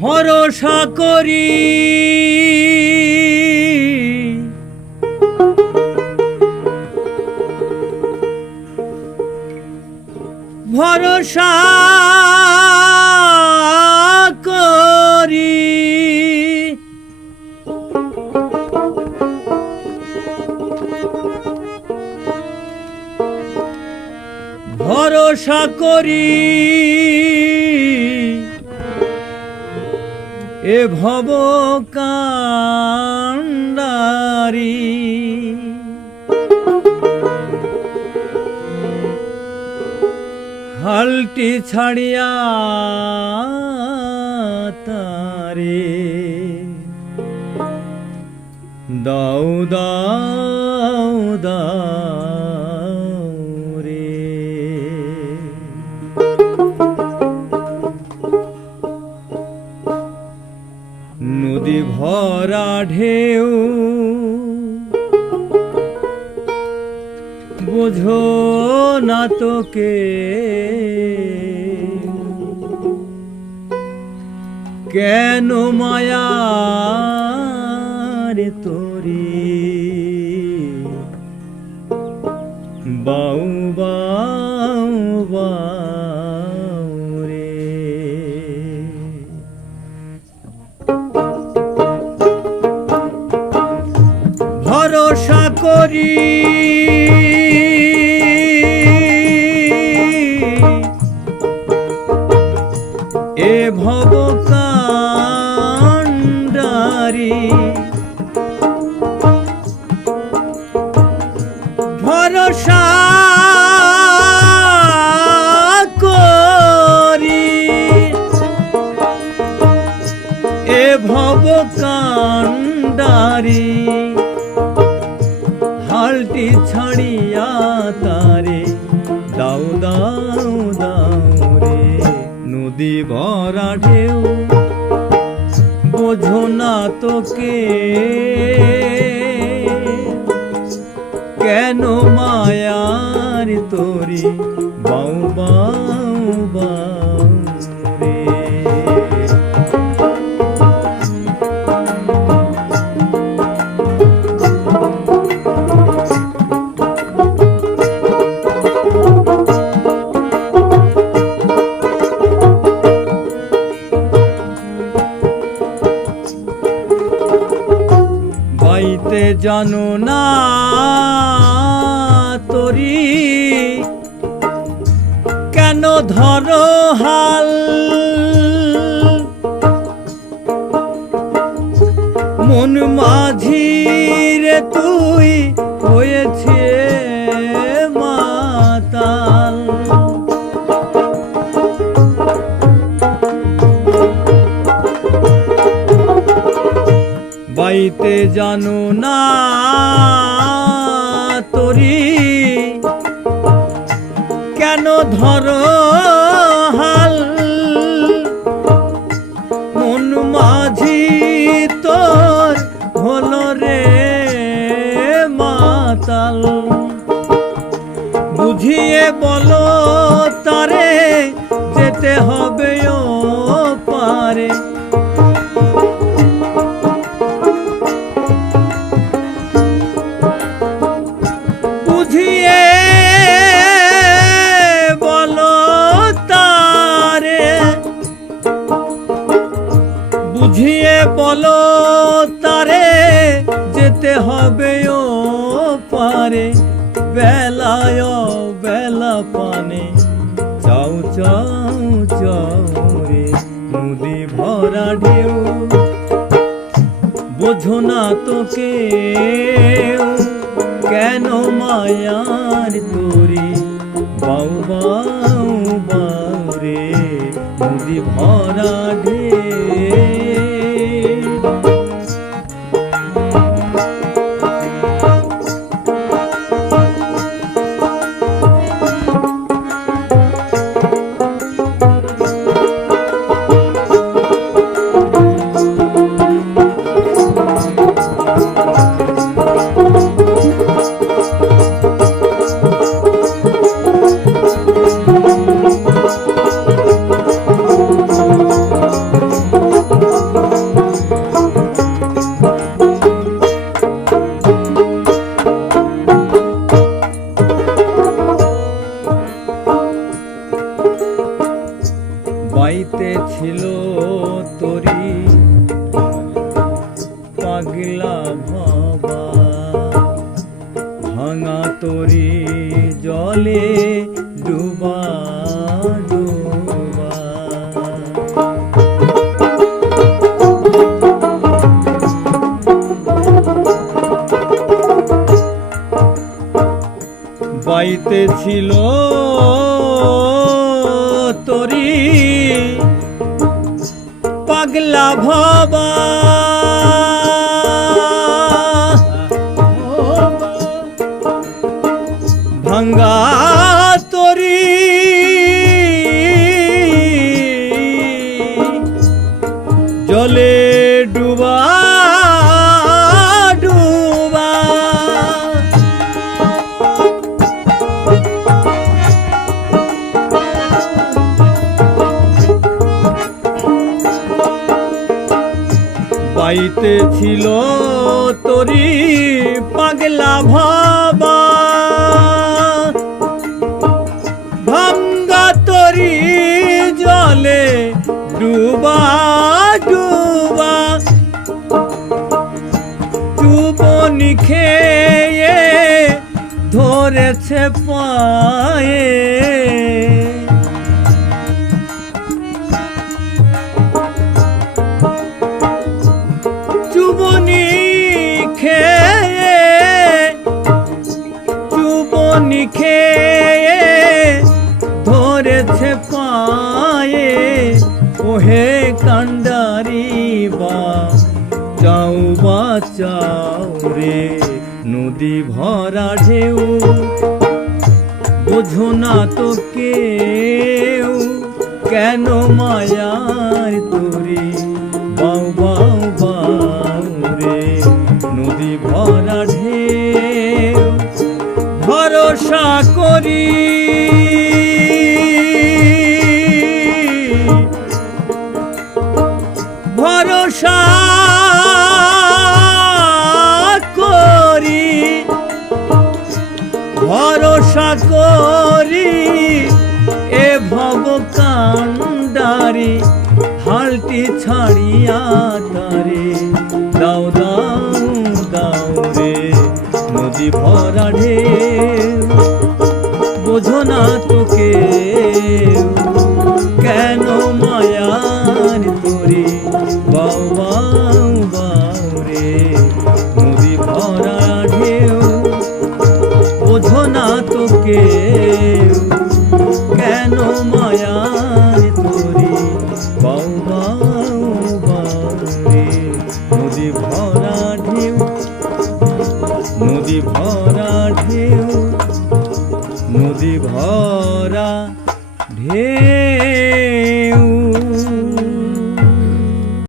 ভরসা করি। ভরসা করি। ভরসা করি। এ ভব কান্ডারি হালটি ছাড়িয়া তারে দাও ঢেউ। বোঝো না তোকে। কেন মায়ার তোরি? বাউ করি। এ ভব কান্ডারি ভরসা ছাড়িয়া তারে, দাও দাও দাও রে নদী ভরা ঢেউ। বোঝো না তোকে, কেন মায়ার তোরি? বাউ বাউ বাউ। জানো না তরি? কেন ধরো হাল? মন মাঝিরে তুই বাইতে জানো না তরি। কেন ধরো বুঝিয়ে বলো তারে, যেতে হবে ও পারে, বেলায় বেলা পানে। চাও চাও রে নদী ভরা ঢেউ। বোঝো না তোকে কেন মায়ার তোরে। বাউ বাউ বাউ রে নদী ভরা ঢে তরি জলে ডুবা বাইতে ছিল তরি পাগলা ভবা। ভাঙ্গা তরি। জলে ডুবা ডুবা। বাইতে ছিল তরি পাগলা ভাবা ধরেছে পায়ে। চুবনি কান্ডারি বা চাও বা চাও রে। নদী ভরা ঢেউ বোঝো না তো কেউ কেন মায়ার কান্ডারি হালটি ছাড়িয়া তারে। দাও দাও দাও রে নদী ভরা ঢে বোঝো না তোকে।